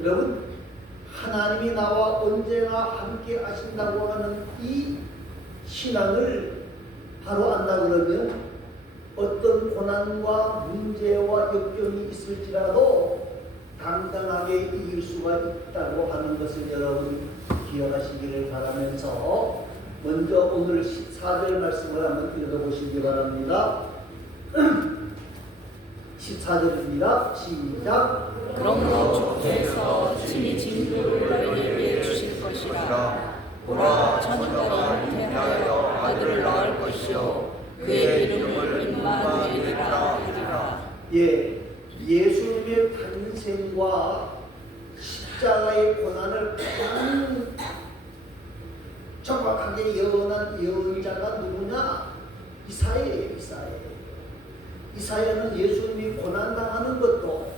여러분, 하나님이 나와 언제나 함께 하신다고 하는 이 신앙을 바로 안다 그러면 어떤 고난과 문제와 역경이 있을지라도 당당하게 이길 수가 있다고 하는 것을 여러분 기억하시기를 바라면서 먼저 오늘 14절 말씀을 한번 읽어보시기 바랍니다. 14절입니다. 시작. 그러므로 주께서 친히 진도를 너희에게 주실 것이라. 보라, 처녀가 잉태하여 아들을 낳을 것이요 그의 이름을 임마누엘이라 하리라. 예, 예수님의 탄생과 십자가의 고난을 가장 정확하게 예언한 예언자가 누구냐? 이사야예요. 이사야는 예수님이 고난당하는 것도,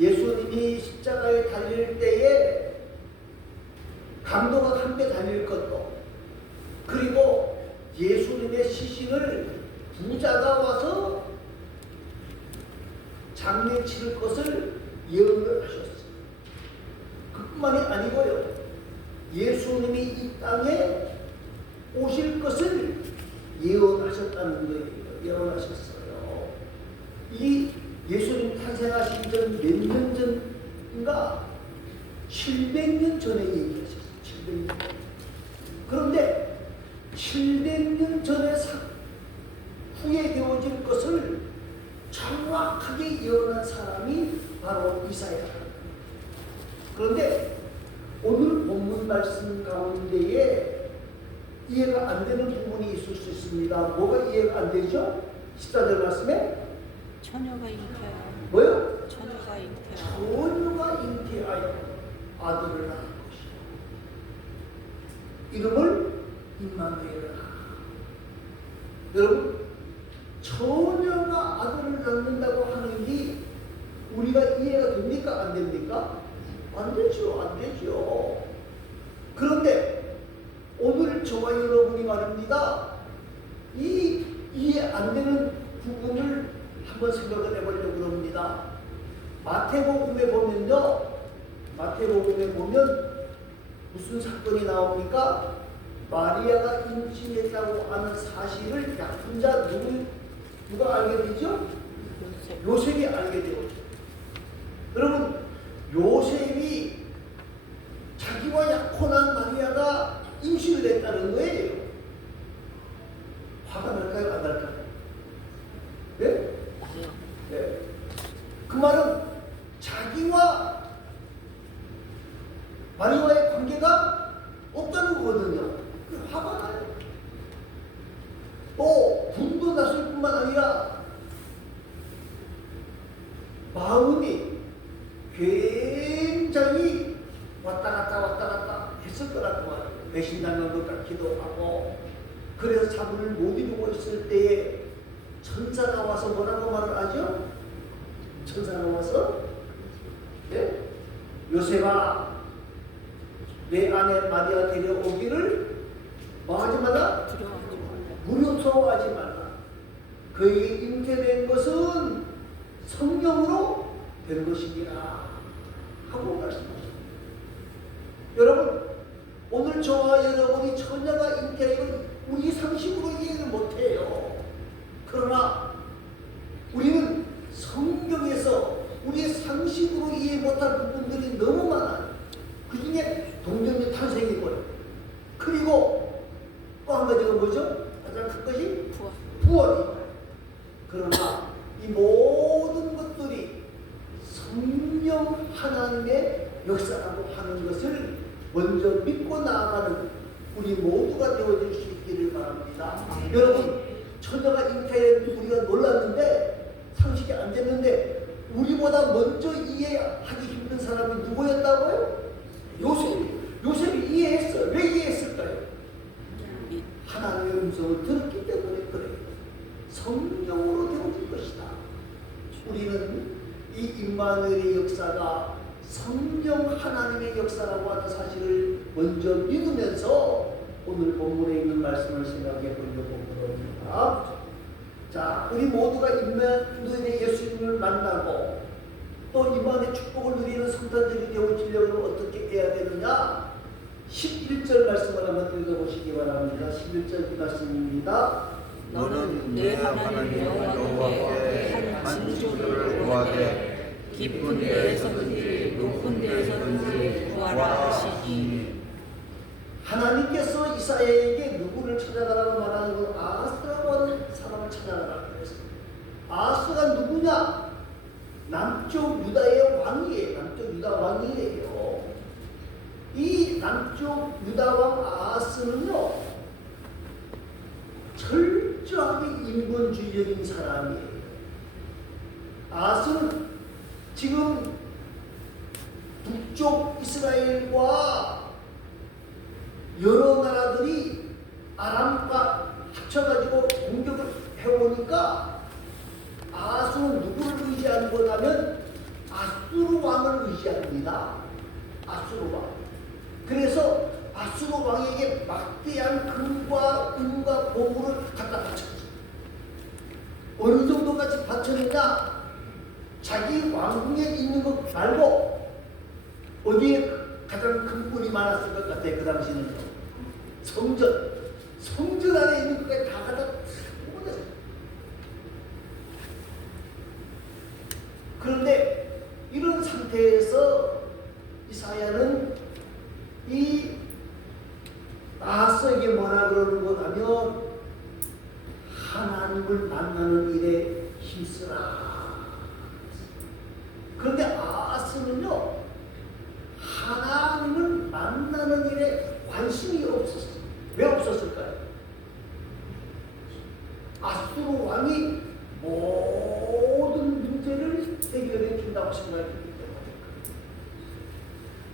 예수님이 십자가에 달릴 때에 강도가 함께 달릴 것도, 그리고 예수님의 시신을 부자가 와서 장례 치를 것을 예언을 하셨어요. 그뿐만이 아니고요, 예수님이 이 땅에 오실 것을 예언하셨다는 거예요. 예언하셨어요. 이 예수님 탄생하신 전 몇 년 전인가? 700년 전에 얘기하셨어요. 700년. 그런데 700년 전에 후에 되어질 것을 정확하게 예언한 사람이 바로 이사야입니다. 그런데 오늘 본문 말씀 가운데에 이해가 안 되는 부분이 있을 수 있습니다. 뭐가 이해가 안 되죠? 14절 말씀에 처녀가 잉태하여. 뭐요? 처녀가 잉태하여. 처녀가 잉태하여 아들을 낳을 것이요 이름을 임마누엘이라. 여러분, 처녀가 아들을 낳는다고 하는 게 우리가 이해가 됩니까? 안 됩니까? 안 되죠. 안 되죠. 그런데 오늘 저와 여러분이 말입니다. 이 이해 안 되는 부분을 한번 생각을 해보려고 합니다. 마태복음에 보면요, 마태복음에 보면 무슨 사건이 나옵니까? 마리아가 임신했다고 하는 사실을 약혼자 누가 알게 되죠? 요셉이 알게 되었죠. 여러분, 요셉이 자기와 약혼한 마리아가 임신을 했다는 거예요. 화가 날까요? 안 날까요? 네? 네. 그 말은 자기와 마리아의 관계가 없다는 거거든요. 화가 나요. 또 분도 났을 뿐만 아니라 마음이 굉장히 왔다 갔다 했을 거라고 말해요. 배신당한 것 같기도 하고. 그래서 자문을 못 이루고 있을 때에 천사가 와서 뭐라고 말을 하죠? 천사가 와서 네? 요셉아, 내 아내 마리아 데려오기를 뭐하지 말라? 무서워하지 말라. 그에게 잉태된 것은 성령으로 된 것이니라 하고 말씀하십니다. 여러분, 오늘 저와 여러분이 처녀가 잉태하는 우리 상식으로 이해를 못해요. 그러나 우리는 성경에서 우리의 상식으로 이해 못할 부분들이 너무 많아요. 그 중에 동정녀 탄생이고요. 그리고 또 한 가지가 뭐죠? 가장 큰 것이 부활이고요. 그러나 이 모든 것들이 성령 하나님의 역사라고 하는 것을 먼저 믿고 나아가는 우리 모두가 되어질 수 있기를 바랍니다. 여러분, 처녀가 잉태에 우리가 놀랐는데, 상식이 안 됐는데, 우리보다 먼저 이해하기 힘든 사람이 누구였다고요? 요셉이 이해했어요. 왜 이해했을까요? 하나님의 음성을 들었기 때문에 그래요. 성령으로 되어질 것이다. 우리는 이 임마누엘의 역사가 성령 하나님의 역사라고 하는 사실을 먼저 믿으면서 오늘 본문에 있는 말씀을 생각해 보려고 합니다. 자, 우리 모두가 임마누엘의 예수님을 만나고 또 임마누엘의 축복을 누리는 성탄절이 어떻게 해야 되느냐? 11절 말씀을 한번 읽어보시기 바랍니다. 11절 말씀입니다. 너는 내 하나님 여호와께 한 징조를 구하되 깊은 데에서든지 높은 데에서든지 구하라 하시니. 하나님께서 이사야에게 누구를 찾아가라고 말하는 건 아하스라고 하는 사람을 찾아가라고 그랬습니다. 아하스가 누구냐? 남쪽 유다의 왕이에요. 남쪽 유다 왕이에요. 이 남쪽 유다 왕 아하스는요, 철저하게 인본주의적인 사람이에요. 아하스는 지금 북쪽 이스라엘과 여러 나라들이 아람과 합쳐가지고 공격을 해오니까 아하스는 누구를 의지하는 거냐면 아수르 왕을 의지합니다. 아수르 왕. 그래서 아수르 왕에게 막대한 금과 은과 보물을 갖다 바쳤죠. 어느 정도까지 바쳤느냐? 자기 왕궁에 있는 것 말고 어디에 가장 큰 꿀이 많았을 것 같아요. 그 당시는 성전 안에 있는 것까지 다 갖다 뽑아냈어요. 그런데 이런 상태에서 이사야는 이 아하스에게 뭐라 그러는 것 하면 하나님을 만나는 일에 힘쓰라. 그런데 아하스는요, 하나님을 만나는 일에 관심이 없었어요. 왜 없었을까요? 아수르 왕이 모든 문제를 해결해 준다고 생각했기 때문에.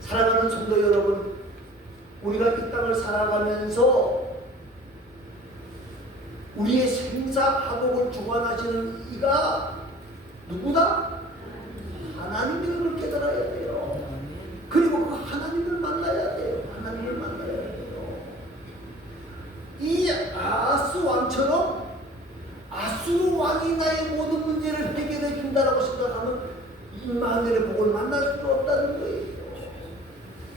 사랑하는 성도 여러분, 우리가 이 땅을 살아가면서 우리의 생사화복을 주관하시는 이가 누구다? 하나님을 깨달아야 돼요. 그리고 그 하나님을 만나야 돼요. 하나님을 만나야 돼요. 이 아하스 왕처럼 아수르 왕이 나의 모든 문제를 해결해 준다라고 생각하면 임마누엘의 복을 만날 수 없다는 거예요.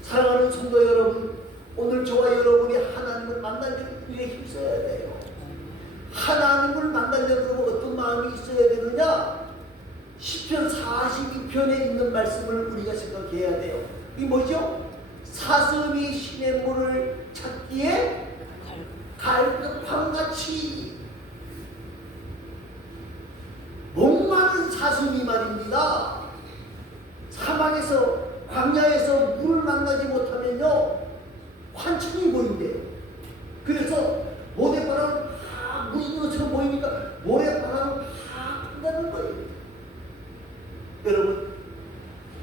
사랑하는 성도 여러분, 오늘 저와 여러분이 하나님을 만나려는 일에 힘써야 돼요. 하나님을 만나려면 어떤 마음이 있어야 되느냐? 시편 42편에 있는 말씀을 우리가 생각해야 돼요. 이게 뭐죠? 사슴이 시냇물을 찾기에 갈급함같이. 목마른 사슴이 말입니다. 사막에서 광야에서 물을 만나지 못하면요 환청이 보인대요. 그래서 모래바람은 막 물이 있는 것처럼 보이니까 모래바람은 막 분다는 거예요. 여러분,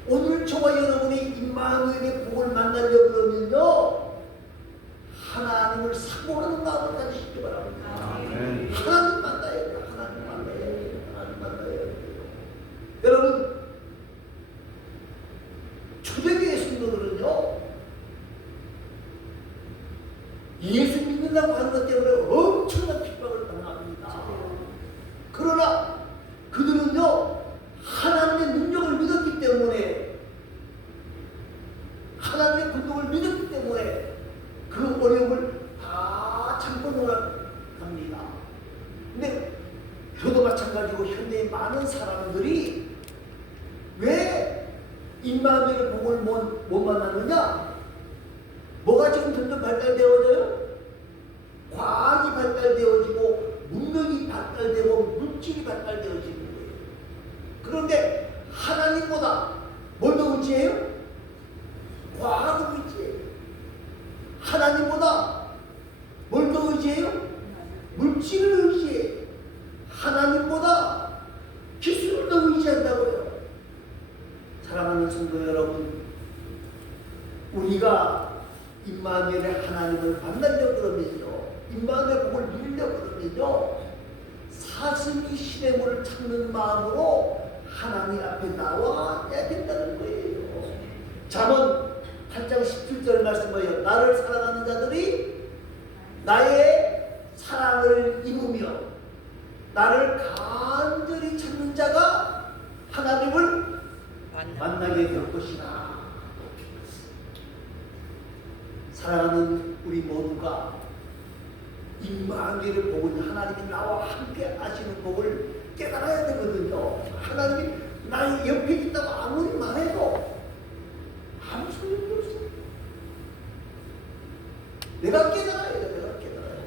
오늘 저와 여러분이 임마누엘의 복을 만나려고 그러면요 하나님을 사모하는 마음을 가지시기 바랍니다. 하나님 만나야 돼요. 하나님 만나야 돼요. 하나님 만나야 돼요. 여러분, 초대교회 성도들은요 예수 믿는다고 하는 것 때문에 엄청난 핍박을 당합니다. 그러나 그들은요 하나님의 능력을 믿었기 때문에, 하나님의 권능을 믿었기 때문에 그 어려움을 다 참고 놀아갑니다. 근데 저도 마찬가지고 현대의 많은 사람들이 왜 임마누엘의 복을 못 만나느냐? 뭐가 지금 점점 발달되어져요? 과학이 발달되어지고 문명이 발달되고 물질이 발달되어지는 거예요. 그런데 하나님보다 뭘 더 의지해요? 과학을 의지해요. 하나님보다 뭘 더 의지해요? 물질을 의지해요. 하나님보다 기술을 더 의지한다고요. 사랑하는 성도 여러분, 우리가 임마누엘의 하나님을 만나려고 그러면요, 임마누엘의 복을 누리려고 그러면요, 사슴이 시냇물을 찾는 마음으로 하나님 앞에 나와야 된다는 거예요. 잠언 8장 17절 말씀 뭐예요? 나를 사랑하는 자들이 나의 사랑을 입으며 나를 간절히 찾는 자가 하나님을 만나게 될 것이다. 사랑하는 우리 모두가 임마누엘의 복은 하나님이 나와 함께 하시는 복을 깨달아야 되거든요. 하나님이 나의 옆에 있다고 아무리 말해도 아무 소용이 없어요. 내가 깨달아야 돼. 내가 깨달아야 돼.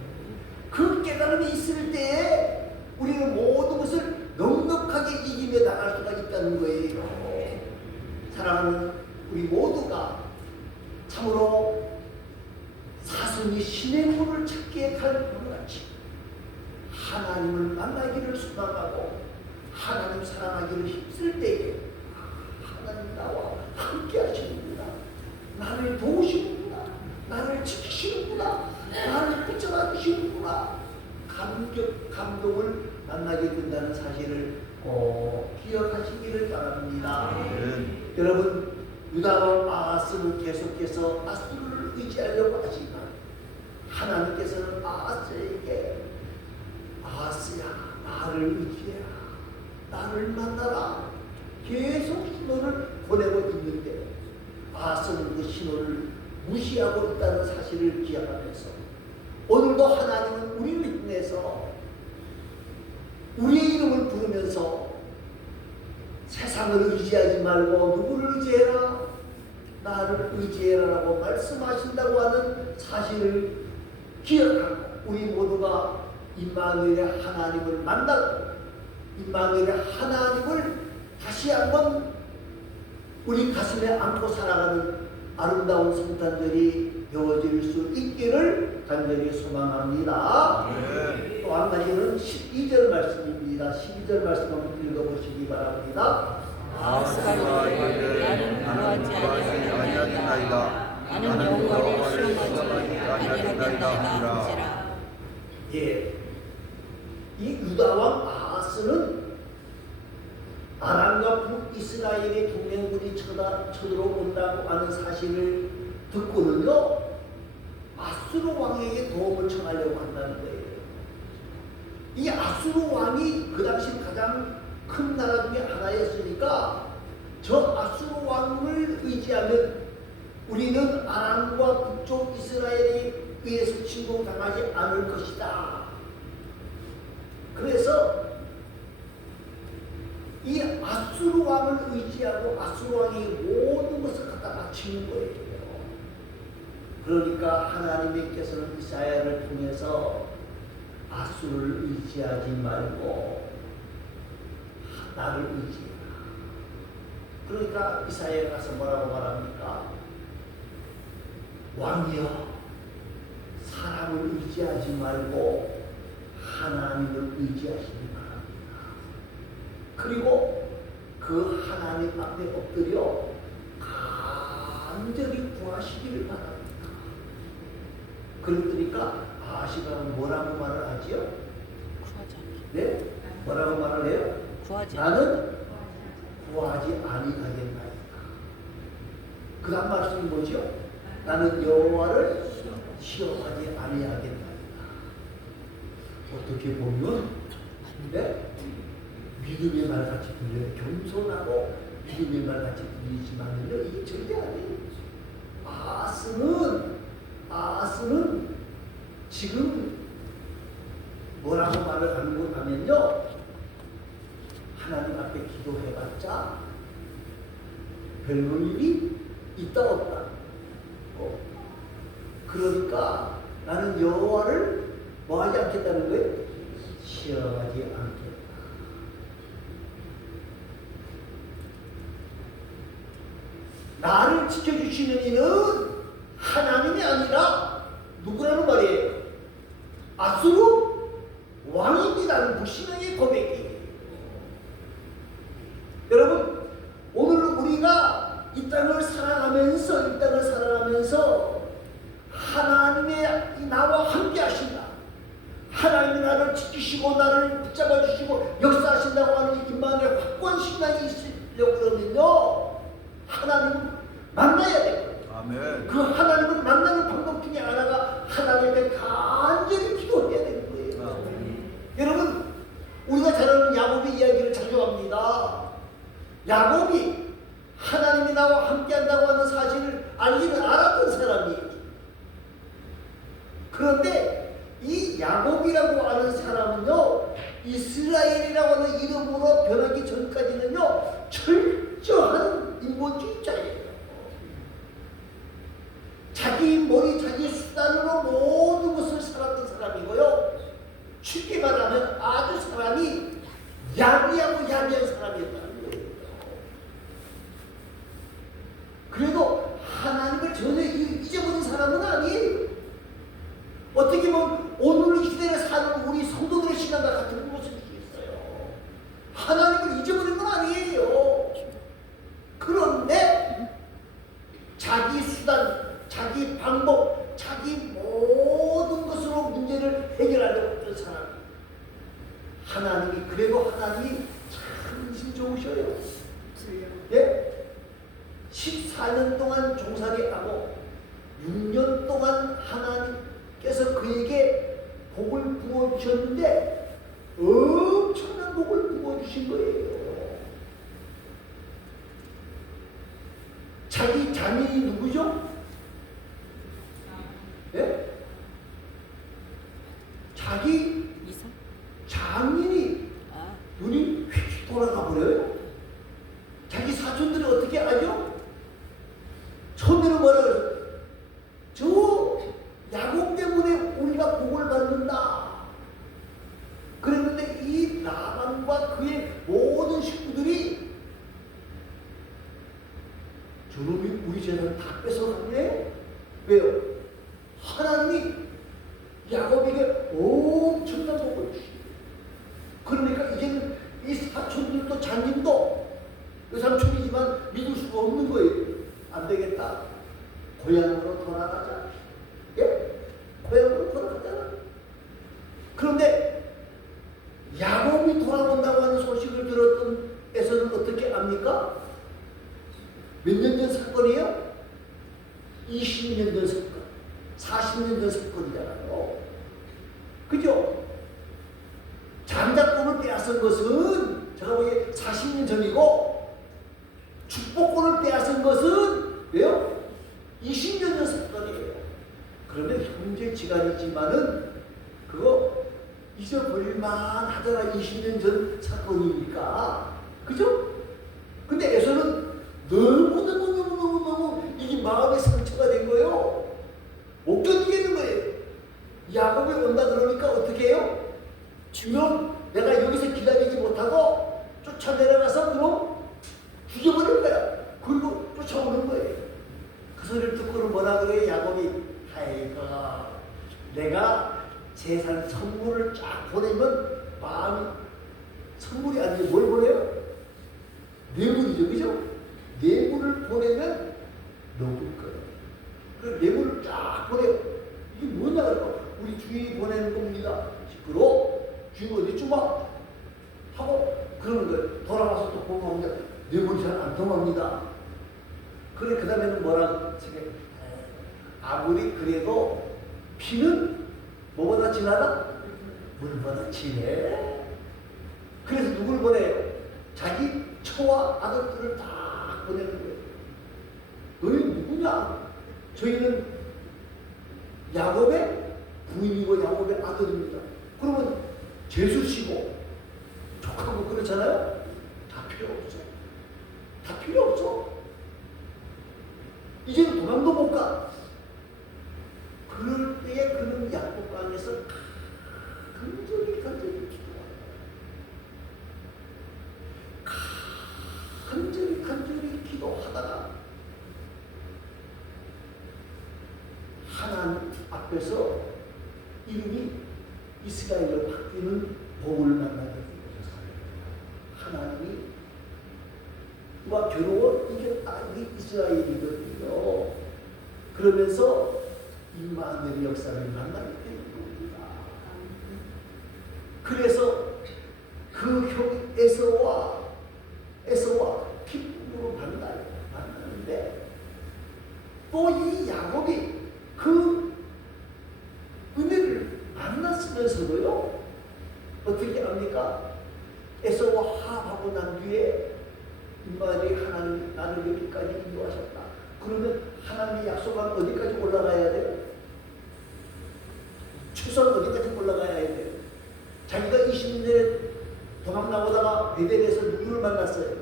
그 깨달음이 있을 때에 우리는 모든 것을 넉넉하게 이기며 나갈 수가 있다는 거예요. 사랑하는 우리 모두가 참으로 사슴이 신의 문을 찾기에 갈 것같이 하나님을 만나기를 소망하고 하나님 사랑하기를 힘쓸 때에 하나님 나와 함께 하시는구나, 나를 도우시는구나, 나를 지키시는구나, 나를 붙잡아 주시는구나, 감동을 만나게 된다는 사실을 기억하시기를 바랍니다. 여러분, 유다왕 아하스는 계속해서 아수르를 의지하려고 하지만 하나님께서는 아하스에게 아하스야, 나를 의지해라, 나를 만나라, 계속 신호를 보내고 있는데 아하스는 그 신호를 무시하고 있다는 사실을 기억하면서 오늘도 하나님은 우리를 통해서 우리의 이름을 부르면서 세상을 의지하지 말고 누구를 의지해라, 나를 의지해라라고 말씀하신다고 하는 사실을 기억하고 우리 모두가 임마누엘의 하나님을 만나고 임마누엘의 하나님을 다시 한번 우리 가슴에 안고 살아가는 아름다운 성탄절이 되어질 수 있기를 간절히 소망합니다. 또 한 가지는 12절 말씀입니다. 12절 말씀 한번 읽어보시기 바랍니다. 나는 구하지 아니하겠나이다. 나는 여호와를 시험하지 아니하겠나이다. 예, 이 유다왕 아하스는 아람과 북이스라엘의 동맹군이 쳐들어온다고 하는 사실을 듣고는요, 아수르 왕에게 도움을 청하려고 한다는 거예요. 이 아수르 왕이 그 당시 가장 큰 나라 중에 하나였으니까 저 아수르 왕을 의지하면 우리는 아람과 북쪽 이스라엘에 의해서 침공당하지 않을 것이다. 그래서 이 아수르 왕을 의지하고 아수르 왕이 모든 것을 갖다 바치는 거예요. 그러니까 하나님께서는 이사야를 통해서 아수르를 의지하지 말고 나를 의지해라. 그러니까 이사야에 가서 뭐라고 말합니까? 왕이여, 사람을 의지하지 말고 하나님을 의지하시기 바랍니다. 그리고 그 하나님 앞에 엎드려 간절히 구하시기를 바랍니다. 그러니까 아시가는 뭐라고 말을 하지요? 구하지 않게. 네? 뭐라고 말을 해요? 나는 구하지 아니하겠나이다. 그 다음 말씀이 뭐죠? 나는 여호와를 시험하지 아니하겠나이다. 어떻게 보면 네? 믿음의 말같이 들려요. 겸손하고 믿음의 말같이 들리지만요, 이게 절대 아니에요. 아하스는 지금 뭐라고 말을 하는 거 하면요, 하나님 앞에 기도해봤자 별로 일이 있다 없다. 그러니까 나는 여호와를 뭐 하지 않겠다는 거예요? 시험하지 않겠다. 나를 지켜주시는 이는 하나님이 아니라 누구라는 말이에요? 아수르 왕입니다는 불신앙의 고백이에요. 여러분, 오늘 우리가 이 땅을 살아가면서 하나님의 나와 함께 하신다, 하나님이 나를 지키시고 나를 붙잡아 주시고 역사하신다고 하는 임마누엘 확고한 신앙이 있으려고 그러면요, 하나님을 만나야 돼요. 아멘. 그 하나님을 만나는 방법 중에 하나가 하나님께 간절히 기도해야 되는 거예요. 여러분, 우리가 잘 아는 야곱의 이야기를 자주 합니다. 야곱이 하나님이 나와 함께 한다고 하는 사실을 알았던 사람이에요. 그런데 이 야곱이라고 하는 사람은요, 이스라엘이라고 하는 이름으로 변하기 전까지는요, 철저한 인본주의자예요. 자기 머리, 자기 수단으로 모든 것을 살았던 사람이고요. 쉽게 말하면 아주 사람이 야비하고 야비한 사람이었다는 거예요. 그래도 하나님을 전혀 잊어버린 사람은 아니에요. 어떻게 보면 오늘 이 시대에 사는 우리 성도들의 신앙과 같은 모습일 수 있어요. 하나님을 잊어버린 건 아니에요. 그런데 자기 수단, 자기 방법, 자기 모든 것으로 문제를 해결하려고 했던 사람. 하나님이, 그래도 하나님이 참 인심 좋으셔요. 예? 14년 동안 종살이하고 6년 동안 하나님께서 그에게 복을 부어주셨는데 엄청난 복을 부어주신 거예요. 자기 자녀이 누구죠? 예? 자기 이삭? 장인이 눈이 휙 돌아가 버려요. 자기 사촌들이 어떻게 알죠? 처음에는 뭐라 그랬어요? 저 야곱 때문에 우리가 복을 받는다. 그랬는데 이 라반과 그의 모든 식구들이 저놈이 우리 재산 다 뺏어갔네? 왜요? 하나님이 야곱에게 엄청난 복을 주시고, 그러니까 이제는 이 사촌들도 장님도 외삼촌이지만 믿을 수가 없는 거예요. 안 되겠다. 고향으로 돌아가자. 예? 고향으로 돌아가자. 그런데 야곱이 돌아온다고 하는 소식을 들었던 에서는 어떻게 압니까? 몇 년 전 사건이에요? 20년 전 사건, 40년 전 사건이잖아요. 그죠? 장자권을 빼앗은 것은 제가 보기에 40년 전이고, 축복권을 빼앗은 것은 왜요? 20년 전 사건이에요. 그러면 현재 시간이지만은 그거 잊어버릴만 하더라. 20년 전 사건이니까. 그죠? 근데 에서는 너무 이게 마음의 상처가 된 거예요. 못 견디겠는 거예요. 야곱이 온다 그러니까 어떻게 해요? 주면 내가 여기서 기다리지 못하고 쫓아내려가서 그럼 죽여버릴 거야. 그리고 쫓아오는 거예요. 그 소리를 듣고는 뭐라 그래요? 야곱이, 아이고, 내가 재산 선물을 쫙 보내면 마음이, 선물이 아니고 뭘 보내요? 뇌물이죠, 그죠? 뇌물을 보내면 녹을 거예요. 그 뇌물을 쫙 보내요. 이게 뭐냐 그럴까? 우리 주인이 보내는 겁니다. 시끄러. 주인 어디쯤 와? 하고 그러는 거예요. 돌아가서 또 보면 뇌물이 잘 안 통합니다. 그래, 그 다음에는 뭐라고? 아무리 그래도 피는 뭐보다 진하다? 물보다 진해. 그래서 누굴 보내요? 자기 처와 아들들을 다 보내는 거예요. 너희 누구냐? 저희는 야곱의 부인이고 야곱의 아들입니다. 그러면 재수씨고 족하고 그렇잖아요? 다 필요 없어. 다 필요 없어. 이제는 도망도 못 가. 그럴 때에 그는 약국방에서 간절히 기도한다. 간절히 기도하다가 하나님 앞에서 이름이 이스라엘로 바뀌는 복을 만나게 되었어요. 하나님이 와 괴로워 이게 이스라엘이거든요. 그러면서 임마누엘 역사를 만나게 되는 겁니다. 그래서 그 형 에서와 기쁨으로 만나는데 또 이 야곱이 그 은혜를 만났으면서도요 어떻게 합니까? 에서와 화합하고 난 뒤에 임마누엘이 하나님 나를 여기까지 인도하셨다. 그러면 하나님의 약속한 어디까지 올라가야 돼요? 수선 어디까지 올라가야 돼요? 자기가 20년 도망 나오다가 베델에서 누구를 만났어요?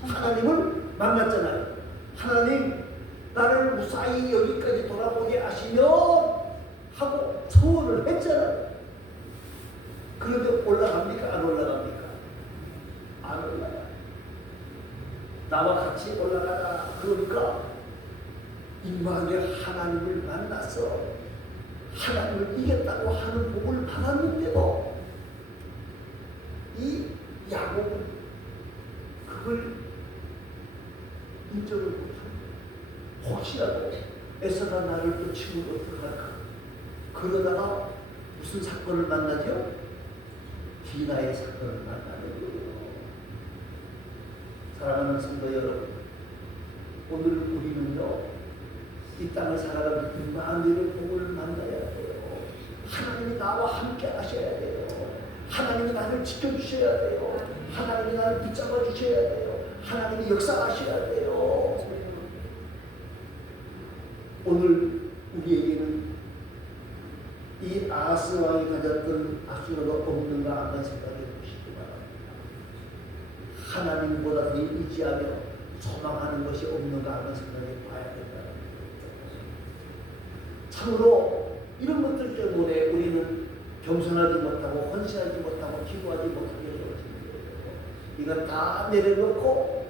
하나님을 만났잖아요. 하나님 나를 무사히 여기까지 돌아오게 하시면 하고 소원을 했잖아요. 그런데 올라갑니까? 안 올라갑니까? 안 올라가요. 나와 같이 올라가라. 그러니까 임마누엘 하나님을 만나서 하나님을 이겼다고 하는 복을 받았는데도 이 야곱은 그걸 인정을 못합니다. 혹시라도 에서가 나를 또 치면 어떡할까? 그러다가 무슨 사건을 만나죠? 디나의 사건을 만나는 거예요. 사랑하는 성도 여러분, 오늘 우리는요 이 땅을 살아가는 임마누엘의 복을 만나야 돼요. 하나님이 나와 함께 하셔야 돼요. 하나님이 나를 지켜주셔야 돼요. 하나님이 나를 붙잡아 주셔야 돼요. 하나님이 역사하셔야 돼요. 오늘 우리에게는 이 아하스 왕이 가졌던 아수르가 없는가 하는 생각을 해보시기 바랍니다. 하나님보다 더 의지하며 소망하는 것이 없는가 하는 생각을 봐야 된다는 거예요. 참으로 이런 것들 때문에 우리는 겸손하지 못하고 헌신하지 못하고 기도하지 못하게 되어집니다. 이건 다 내려놓고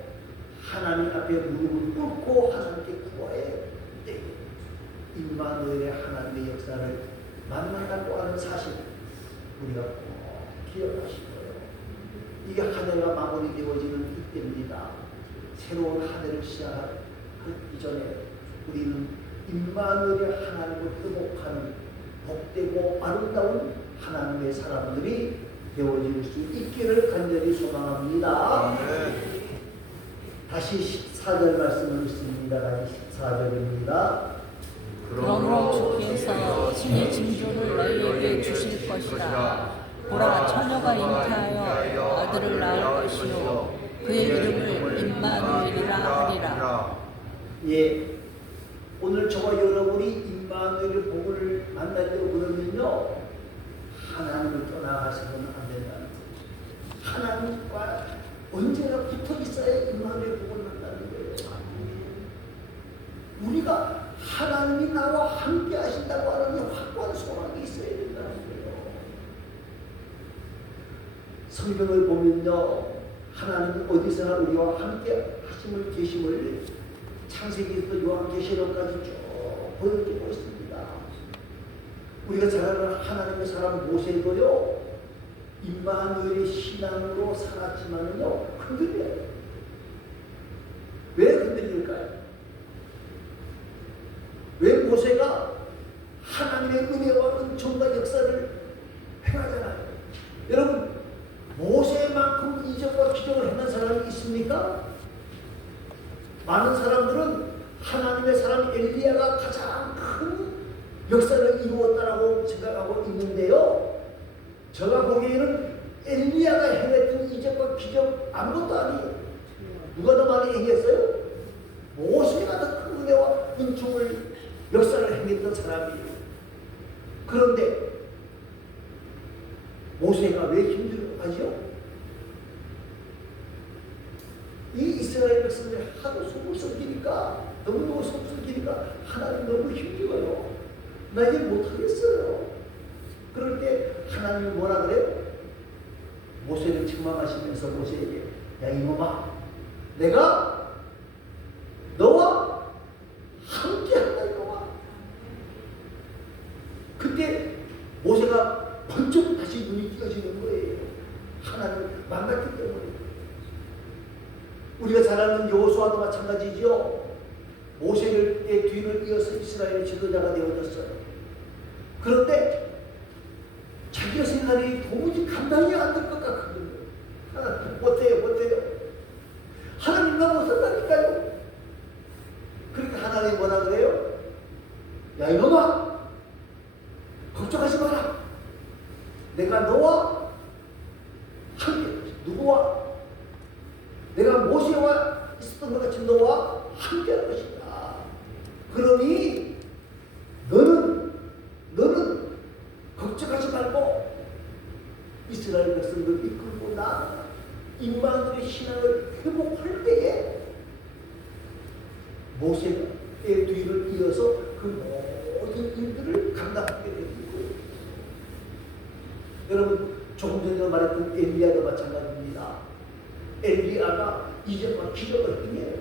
하나님 앞에 무릎을 꿇고 하나님께 구해야 돼. 임마누엘의 하나님의 역사를 만난다고 하는 사실 우리가 꼭 기억하실 거예요. 이게 한 해가 마무리되어지는 이때입니다. 새로운 한 해를 시작할 그 이전에 우리는 임마누엘의 하나님을 회복하는 복되고 아름다운 하나님의 사람들이 되어질 수 있기를 간절히 소망합니다. 다시 14절 말씀을 읽습니다. 다시 14절입니다. 그러므로 주께서 신의 징조를 너희에게 주실 것이라. 보라, 처녀가 잉태하여 아들을 낳을 것이요 그의 이름을 임마누엘이라 하리라. 예, 오늘 저와 여러분이 임마누엘의 복을 만나려고 그러면요 하나님을 떠나가서는 안 된다는 거예요. 하나님과 언제나 붙어 있어야 임마누엘의 복을 만나는 거예요. 우리가 하나님이 나와 함께 하신다고 하는 확고한 소망이 있어야 된다는 거예요. 성경을 보면요 하나님은 어디서나 우리와 함께 하심을 계심을 창세기부터 요한계시록까지 쭉 보여주고 있습니다. 우리가 잘 아는 하나님의 사람 모세도요 임마누엘의 신앙으로 살았지만은요 흔들려요. 왜 흔들릴까요? 왜 모세가 하나님의 은혜와 은총과 역사를 행하잖아요. 여러분 모세만큼 이적과 기적을 행한 사람이 있습니까? 많은 사람들은 하나님의 사람 엘리야가 가장 큰 역사를 이루었다라고 생각하고 있는데요. 제가 보기에는 엘리야가 행했던 이적과 기적 아무것도 아니에요. 누가 더 많이 행했어요? 모세가 더 큰 은혜와 은총을 역사를 행했던 사람이에요. 그런데 모세가 왜 힘들어하죠? 이 이스라엘 백성들이 하도 속을 썩이니까 너무너무 속을 썩이니까 하나님 너무 힘들어요. 나 이제 못하겠어요. 그럴 때 하나님이 뭐라 그래요? 모세를 책망하시면서 모세에게 야 이놈아 내가 너와 함께한다 이놈아. 그때 모세가 번쩍 다시 눈이 띄어지는 거예요. 하나님을 만났기 때문에. 우리가 잘 아는 여호수아도 마찬가지죠. 모세의 뒤를 이어서 이스라엘의 지도자가 되어졌어요. 그런데 자기가 생각이 도무지 감당이 안 될 것 같거든요. 하나님 못해요. 하나님 나 못한다니까요. 그러니까 하나님이 뭐라 그래요? 야 이놈아 걱정하지 마라. 내가 너와 함께 누구와? 내가 모세와 있었던 것 같이 너와 함께 할 것이다. 그러니 너는 모세의 뒤를 이어서 그 모든 일들을 감당하게 되는 거예요. 여러분 조금 전에 말했던 엘리야도 마찬가지입니다. 엘리야가 이제 막 기적을 행해요.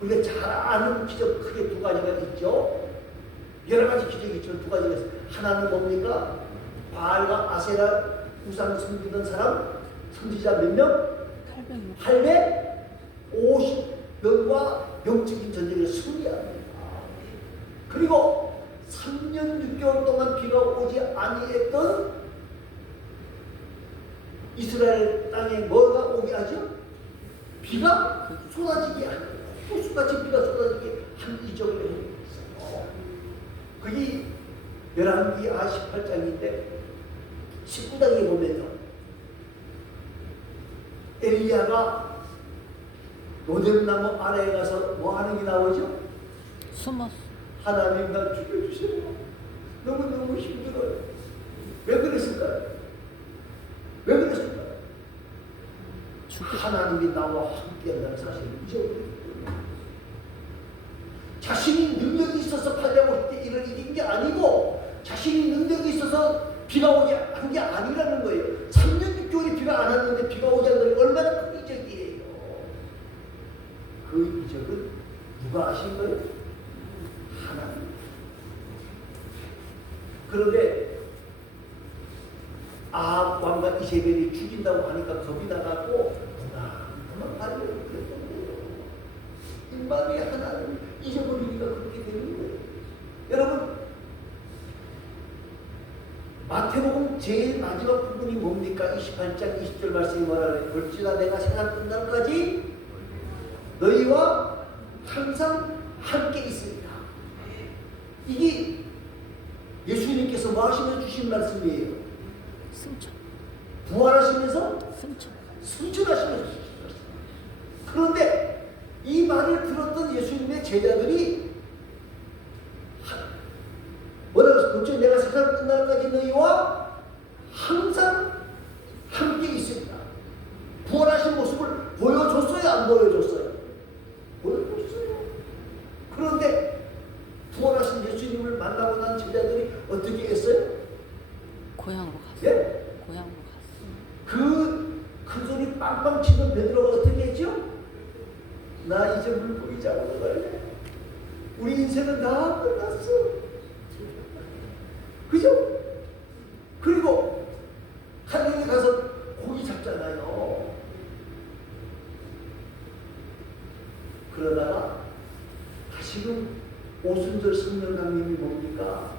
우리가 잘 아는 기적 크게 두 가지가 있죠. 여러 가지 기적이 있죠. 두 가지가 있어요. 하나는 뭡니까? 바알과 아세라 우상 섬기던 사람 선지자 몇 명? 850명과 영적인 전쟁을 승리합니다. 그리고 3년 6개월 동안 비가 오지 아니했던 이스라엘 땅에 뭐가 오게 하죠? 비가 쏟아지게 합니다. 또 쏟아진 비가 쏟아지게 한 이적을 해요. 그게 열왕기하 18장인데 19장에 보면요, 엘리야가 로뎀나무 아래에 가서 뭐 하는 게 나오죠? 숨었어. 하나님 날 죽여주세요. 너무너무 힘들어요. 왜 그랬을까요? 왜 그랬을까요? 하나님이 나와 함께한다는 사실을 잊어버렸거든요. 자신이 능력이 있어서 850대 1을 이긴 게 아니고 자신이 능력이 있어서 비가 오게 한 게 아니라는 거예요. 3년 6개월이 비가 안 왔는데 비가 오지 않는 게 얼마나 큰 이적이에요. 그 이적은 누가 하신 거예요? 하나님. 그런데 아합 왕과 이세벨이 죽인다고 하니까 겁이 나갖고 그만 달려고 그랬던 거예요. 인간의 하나님을 잊어버리니까 그렇게 되는 거예요. 여러분 마태복음 제일 마지막 부분이 뭡니까? 28장 20절 말씀이 뭐라고요? 볼지라 내가 세상 끝날까지 너희와 항상 함께 있으리라. 이게 예수님께서 뭐 하시면서 주신 말씀이에요? 승천. 부활하시면서 승천하시면서 승천하시면서 주신 말씀. 그런데 이 말을 들었던 예수님의 제자들이 뭐라고 했어요? 내가 세상 끝날까지 너희와 항상 함께 있습니다. 부활하신 모습을 보여줬어요? 안 보여줬어요? 보여줬어요. 그런데 부활하신 예수님을 만나고 난 제자들이 어떻게 했어요? 고향으로 갔어요. 예? 고향으로 갔어요. 그 큰 소리 빵빵 치던 베드로가 어떻게 했죠? 나 이제 물고기 잡으러 갈래. 우리 인생은 다 끝났어. 그죠? 그리고 하늘에 가서 고기 잡잖아요. 그러다가 다시금 오순절 성령 강림이 뭡니까?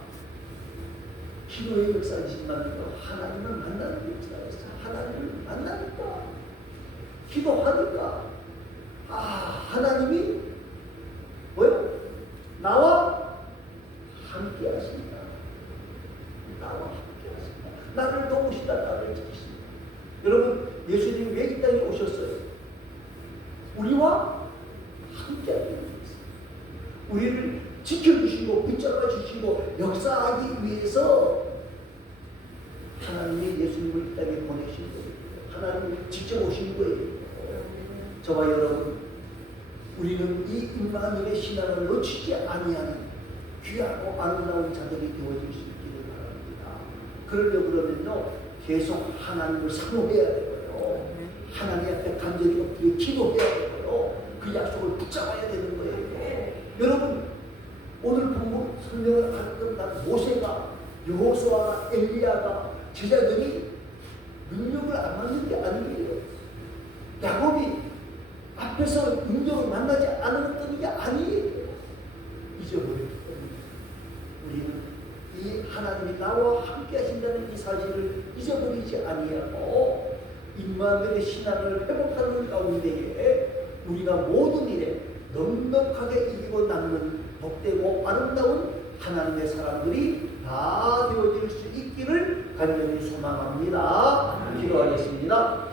기도의 역사이신답니까? 하나님을 만나는 역사였어요. 하나님을 만나니까 기도하니까 하나님이 뭐요? 나와 함께 하신다. 나와 함께 하신다. 나를 도우시다. 나를 지키신다. 여러분 예수님이 왜 이 땅에 오셨어요? 우리와 함께 하기 위해서. 우리를 지켜주시고 붙잡아 주시고 역사하기 위해서 하나님이 예수님을 이 땅에 보내신 거예요. 하나님이 직접 오신 거예요. 저와 여러분, 우리는 이 임마누엘의 신앙을 놓치지 아니하는 귀하고 아름다운 자들이 되어질 수 있기를 바랍니다. 그러려고 그러면요, 계속 하나님을 사모해야 되고요. 하나님 앞에 간절히 엎드려 기도해야 되고요. 그 약속을 붙잡아야 되는 거예요. 여러분, 오늘 본문 설명을 하던 모세가, 여호수아가, 엘리야가, 제자들이 능력을 안 받는 게 아니에요. 야곱이 앞에서 능력을 만나지 않았던 게 아니에요. 잊어버렸기 때문에 우리는 이 하나님이 나와 함께 하신다는 이 사실을 잊어버리지 아니하고 임마누엘의 신앙을 회복하는 가운데에 우리가 모든 일에 넉넉하게 이기고 남는 복되고 아름다운 하나님의 사람들이 다 되어질 수 있기를 간절히 소망합니다. 기도하겠습니다.